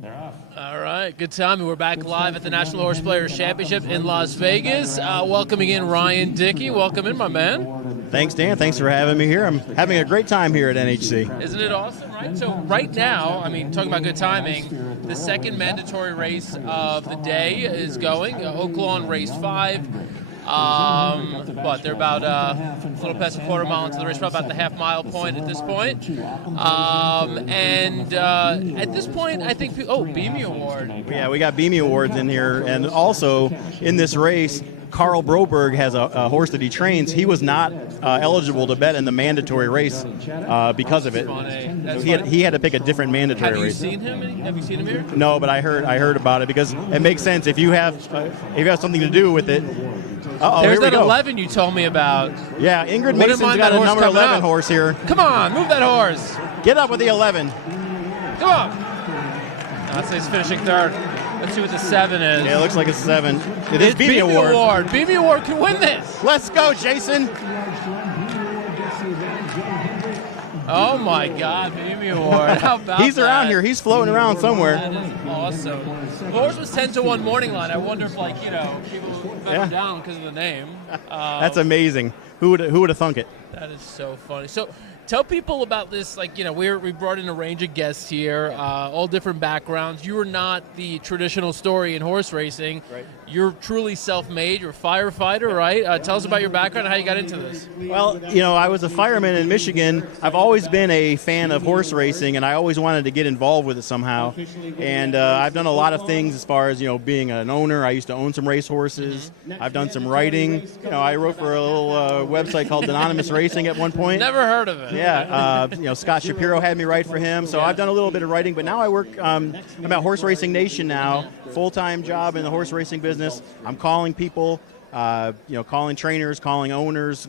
They're off. All right, good time. We're back live at the National Horse Players Championship in Las Vegas. Welcoming in Ryan Dickey. Welcome in, my man. Thanks, Dan. Thanks for having me here. I'm having a great time here at NHC. Isn't it awesome, right? So right now, I mean, talking about good timing, the second mandatory race of the day is going. Oaklawn Race 5. But they're about a little past a quarter mile into the race, about the half-mile point at this point. At this point, I think, Beamy Award. Yeah, we got Beamy Awards in here. And also, in this race, Carl Broberg has a horse that he trains. He was not eligible to bet in the mandatory race because of it. He had to pick a different mandatory race. Have you seen him here? No, but I heard about it because it makes sense if you have something to do with it. There's that 11 you told me about. Yeah, Ingrid Mason's got a number 11 horse here. Come on, move that horse. Get up with the 11. Come on. I'd say he's finishing third. Let's see what the 7 is. Yeah, it looks like a 7. It is Beamy Award. Beamy Award can win this. Let's go, Jason. Oh, my God, Beamy Award. How about He's around here. He's floating around somewhere. That is awesome. The horse was 10-1 morning line. I wonder if, people bet him down because of the name. That's amazing. Who would have thunk it? That is so funny. So tell people about this. We brought in a range of guests here, all different backgrounds. You are not the traditional story in horse racing. Right. You're truly self-made. You're a firefighter, right? Tell us about your background and how you got into this. Well, I was a fireman in Michigan. I've always been a fan of horse racing, and I always wanted to get involved with it somehow. And I've done a lot of things as far as, being an owner. I used to own some race horses. I've done some writing. I wrote for a little website called Anonymous Racing at one point. Never heard of it. Yeah, Scott Shapiro had me write for him. So I've done a little bit of writing, but now I work I'm at Horse Racing Nation now, full-time job in the horse racing business. I'm calling people, calling trainers, calling owners,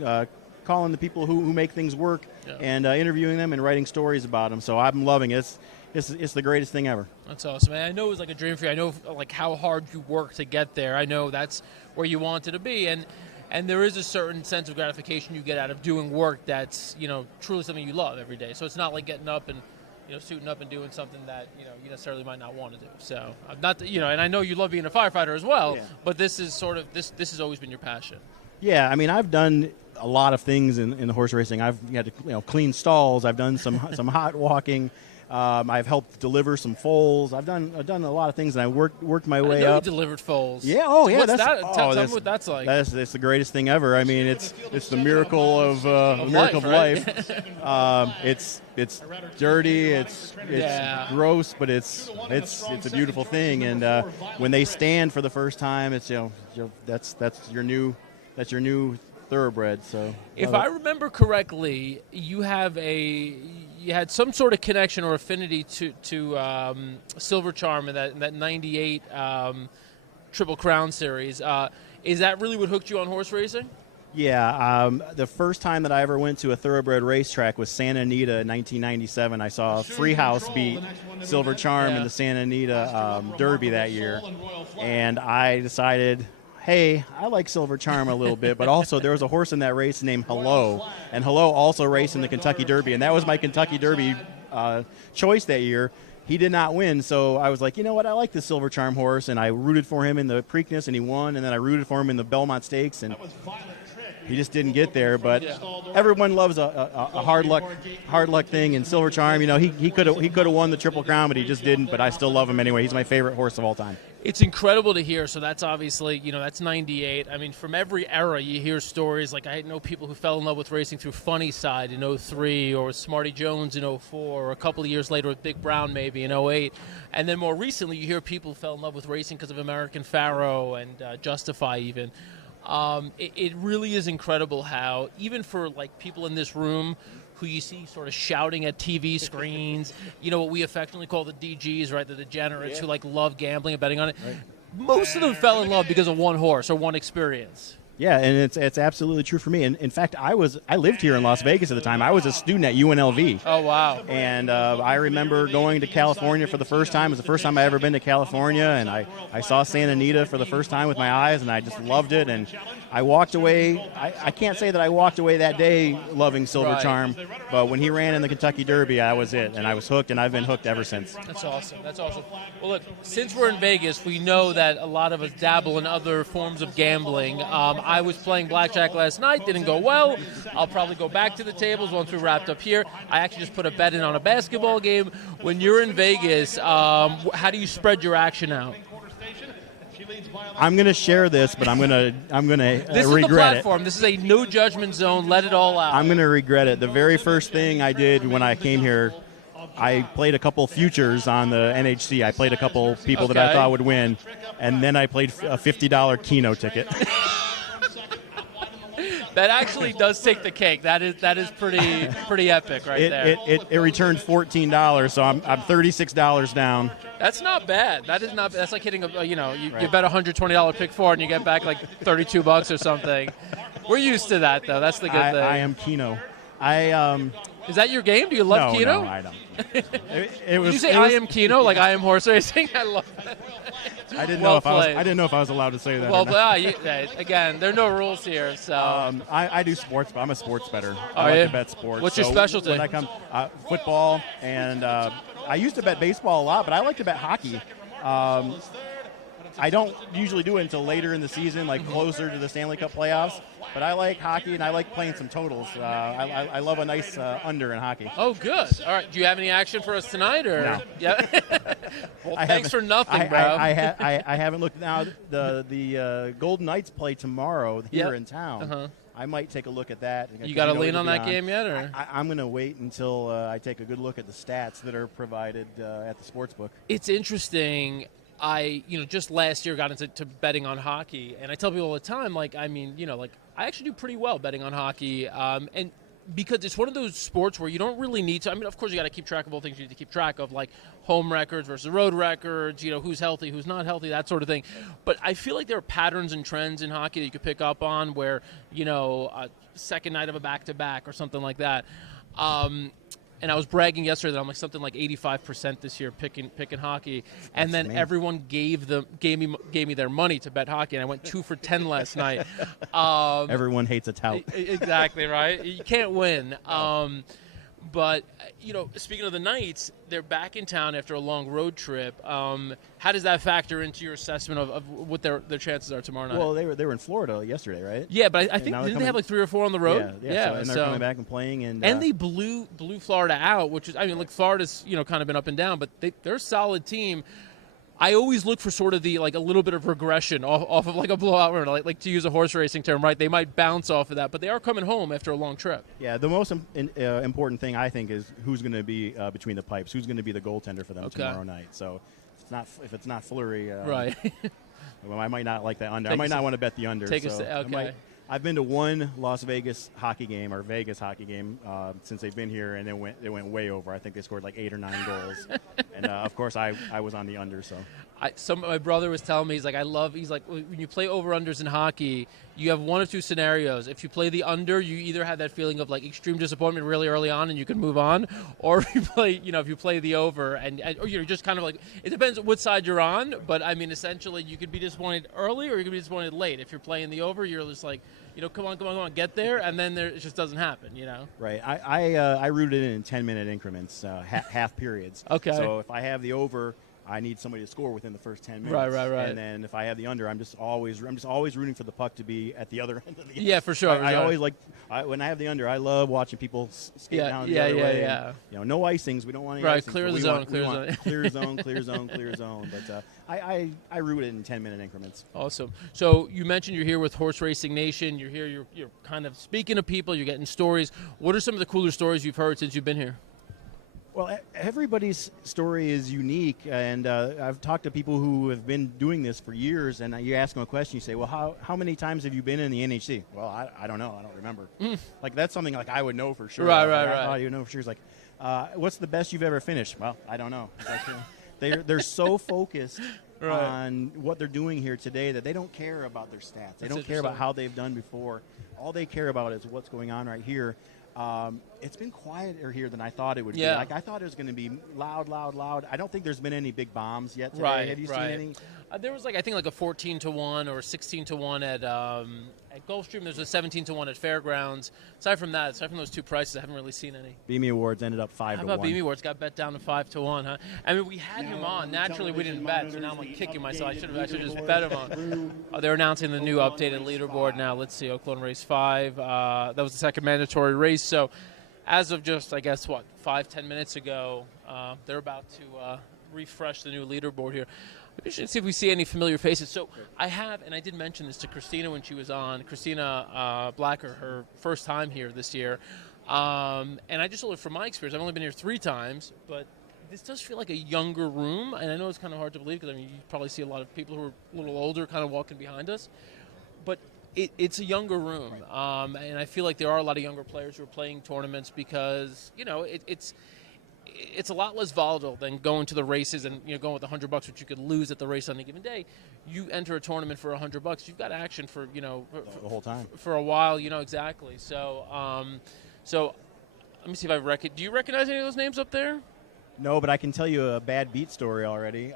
calling the people who make things work, and interviewing them and writing stories about them. So I'm loving it. It's the greatest thing ever. That's awesome, man. I know it was like a dream for you. I know how hard you worked to get there. I know that's where you wanted to be, and there is a certain sense of gratification you get out of doing work that's truly something you love every day. So it's not like getting up and suiting up and doing something that you necessarily might not want to do. So I'm not, and I know you love being a firefighter as well. Yeah. But this is sort of this has always been your passion. Yeah, I mean, I've done a lot of things in the horse racing. I've had to clean stalls. I've done some hot walking. I've helped deliver some foals. I've done a lot of things, and I worked my way up. You delivered foals. Yeah. Oh, yeah. What's that? Tell me what that's like. That's the greatest thing ever. I mean, it's the miracle of life. It's dirty. It's gross, but it's a beautiful thing. And when they stand for the first time, it's that's your new thoroughbred. So if I remember correctly, you had some sort of connection or affinity to Silver Charm in that 98 Triple Crown series. Is that really what hooked you on horse racing? Yeah. The first time that I ever went to a thoroughbred racetrack was Santa Anita in 1997. I saw Freehouse beat Silver Charm in the Santa Anita Derby that year. And I decided, hey, I like Silver Charm a little bit, but also there was a horse in that race named Hello, and Hello also raced in the Kentucky Derby, and that was my Kentucky Derby choice that year. He did not win, so I was like, you know what, I like this Silver Charm horse, and I rooted for him in the Preakness, and he won, and then I rooted for him in the Belmont Stakes, and he just didn't get there. But everyone loves a hard luck thing, and Silver Charm, he could have won the Triple Crown, but he just didn't. But I still love him anyway. He's my favorite horse of all time. It's incredible to hear. So that's obviously, that's 98. I mean, from every era, you hear stories. Like, I know people who fell in love with racing through Funny Side in 03, or with Smarty Jones in 04, or a couple of years later with Big Brown maybe in 08. And then more recently, you hear people who fell in love with racing because of American Pharoah and Justify even. It really is incredible how, even for people in this room who you see sort of shouting at TV screens, what we affectionately call the DGs, right, the degenerates who love gambling and betting on it. Right. Most of them fell in love because of one horse or one experience. Yeah, and it's absolutely true for me. And in fact, I lived here in Las Vegas at the time. I was a student at UNLV. Oh, wow. And I remember going to California for the first time. It was the first time I ever been to California, and I saw Santa Anita for the first time with my eyes, and I just loved it. And I walked away. I can't say that I walked away that day loving Silver Charm, but when he ran in the Kentucky Derby, I was it, and I was hooked, and I've been hooked ever since. That's awesome. That's awesome. Well, look, since we're in Vegas, we know that a lot of us dabble in other forms of gambling. I was playing blackjack last night, didn't go well. I'll probably go back to the tables once we wrapped up here. I actually just put a bet in on a basketball game. When you're in Vegas, how do you spread your action out? I'm going to share this, but I'm going to regret it. This is the platform. This is a no judgment zone. Let it all out. I'm going to regret it. The very first thing I did when I came here, I played a couple futures on the NHC. I played a couple people that I thought would win, and then I played a $50 Keno ticket. That actually does take the cake. That is pretty epic right there. It returned $14, so I'm $36 down. That's not bad. That is not. That's like hitting a you bet $120 pick four and you get back like $32 or something. We're used to that though. That's the good thing. I am Keno. Is that your game? Do you love Keno? No, I don't. Did you say I am Keno like I am horse racing? I love that. I didn't know if I was allowed to say that. Well, again, there are no rules here, so. I do sports, but I'm a sports better. I like to bet sports. What's your specialty? When I come, football, and I used to bet baseball a lot, but I like to bet hockey. I don't usually do it until later in the season, like closer to the Stanley Cup playoffs. But I like hockey, and I like playing some totals. I love a nice under in hockey. Oh, good. All right. Do you have any action for us tonight? Or? No. Yeah. Well, thanks for nothing, bro. I haven't looked. Now, the Golden Knights play tomorrow here in town. Uh-huh. I might take a look at that. You got a lean on that game yet? Or? I'm going to wait until I take a good look at the stats that are provided at the sportsbook. It's interesting. I just last year got into betting on hockey, and I tell people all the time, I actually do pretty well betting on hockey, and because it's one of those sports where you don't really need to. I mean, of course, you got to keep track of all things you need to keep track of, like home records versus road records. Who's healthy, who's not healthy, that sort of thing. But I feel like there are patterns and trends in hockey that you could pick up on, where a second night of a back-to-back or something like that. And I was bragging yesterday that I'm something like 85% this year picking hockey, and then everyone gave me their money to bet hockey, and I went 2 for 10 last night. Everyone hates a tout. Exactly right. You can't win. But speaking of the Knights, they're back in town after a long road trip. How does that factor into your assessment of what their chances are tomorrow night? Well, they were in Florida yesterday, right? Yeah, but I think didn't they have like 3 or 4 on the road? Yeah. And they're coming back and playing, and they blew Florida out, which is Florida's kind of been up and down, but they're a solid team. I always look for sort of a little bit of regression off of like a blowout run, like to use a horse racing term, right? They might bounce off of that, but they are coming home after a long trip. Yeah, the most important thing I think is who's going to be between the pipes, who's going to be the goaltender for them tomorrow night. So if it's not Fleury, right? Well, I might not like that under. I might not want to bet the under. I've been to one Las Vegas hockey game or Vegas hockey game since they've been here, and it went way over. I think they scored like 8 or 9 goals, and of course I was on the under. So my brother was telling me, he's like when you play over-unders in hockey, you have one of two scenarios. If you play the under, you either have that feeling of like extreme disappointment really early on and you can move on, or if you play the over and or you're just kind of like, it depends what side you're on, but I mean essentially you could be disappointed early or you could be disappointed late. If you're playing the over, you're just like, come on, get there, and then it just doesn't happen, Right. I rooted it in 10-minute increments, half periods. Okay. So if I have the over, I need somebody to score within the first 10 minutes. Right. And then if I have the under, I'm just always rooting for the puck to be at the other end of the ice. Yeah, for sure. I always when I have the under, I love watching people skate down the other way. Yeah. And, no icings. We don't want any icings. Clear the zone. Clear zone. But I root it in 10-minute increments. Awesome. So you mentioned you're here with Horse Racing Nation. You're here. You're kind of speaking to people. You're getting stories. What are some of the cooler stories you've heard since you've been here? Well, everybody's story is unique, and I've talked to people who have been doing this for years, and you ask them a question, you say, well, how many times have you been in the NHC? Well, I don't know. I don't remember. Like, that's something like I would know for sure. Right. How do you know for sure? It's like, what's the best you've ever finished? Well, I don't know. They're so focused on what they're doing here today that they don't care about their stats. They don't care about how they've done before. All they care about is what's going on right here. It's been quieter here than I thought it would be. Like, I thought it was going to be loud, loud, loud. I don't think there's been any big bombs yet today. Have you seen any? There was, like, I think like a 14-1 or 16-1 at Gulfstream. There's a 17-1 at Fairgrounds. Aside from those two prices, I haven't really seen any. Beamy Awards ended up 5-1. How about Beamy Awards got bet down to 5-1, huh? I mean, we had him on. Naturally, we didn't bet, so now I'm like kicking myself. I should have just bet him on. They're announcing the new updated leaderboard now. Let's see, Oakland Race 5. That was the second mandatory race. So, as of just, I guess, 5-10 minutes ago, they're about to refresh the new leaderboard here. We should see if we see any familiar faces. So I have, and I did mention this to Christina when she was on, Christina Blacker, her first time here this year. And I just told her from my experience, I've only been here 3 times, but this does feel like a younger room. And I know it's kind of hard to believe because, I mean, you probably see a lot of people who are a little older kind of walking behind us. But it's a younger room. And I feel like there are a lot of younger players who are playing tournaments because, you know, it's a lot less volatile than going to the races and, you know, going with $100, which you could lose at the race on any given day. You enter a tournament for $100, you've got action for, you know, the whole time, for a while, you know, exactly. So, so let me see if do you recognize any of those names up there? No, but I can tell you a bad beat story already.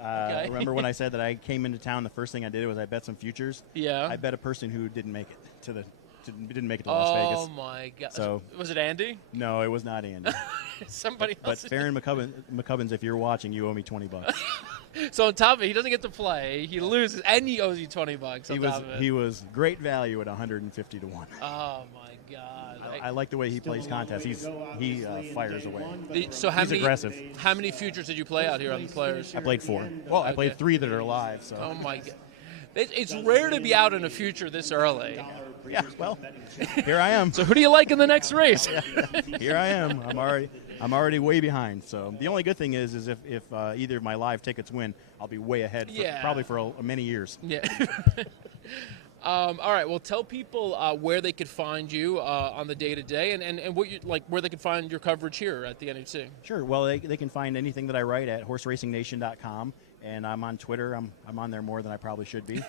Remember when I said that I came into town? The first thing I did was I bet some futures. Yeah, I bet a person who didn't make it to Las Vegas. Oh my God! So was it Andy? No, it was not Andy. Somebody else. But Farron McCubbins, if you're watching, you owe me $20. So on top of it, he doesn't get to play. He loses, and he owes you $20. He was great value at 150 to 1. Oh my God! I like the way he plays contests. He fires away. So he's aggressive. How many futures did you play out here on the players? I played 4. Well, I played 3 that are live. So. Oh my God! It's rare to be out in a future this early. Yeah, well, here I am. So who do you like in the next race? Here I am. I'm already way behind. So the only good thing is if either of my live tickets win, I'll be way ahead. Probably for many years. Yeah. All right. Well, tell people where they could find you on the day-to-day and what you like, where they could find your coverage here at the NHC. Sure. Well, they can find anything that I write at horseracingnation.com. And I'm on Twitter. I'm on there more than I probably should be.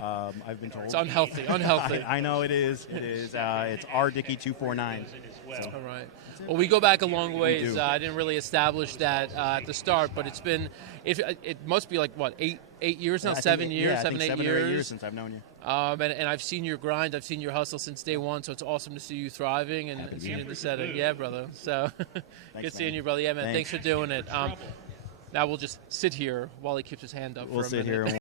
I've been told. It's unhealthy. I know it is. It is. It's rdickey249. So. All right. Well, we go back a long ways. I didn't really establish that at the start, but it's been. It must be like what 8 years now, Yeah, 7 years, 7 8 years since I've known you. And I've seen your grind. I've seen your hustle since day one. So it's awesome to see you thriving and seeing you in the setting. Yeah, brother. So good seeing you, brother. Yeah, man. Thanks for doing it. Now we'll just sit here while he keeps his hand up for a minute. We'll sit here.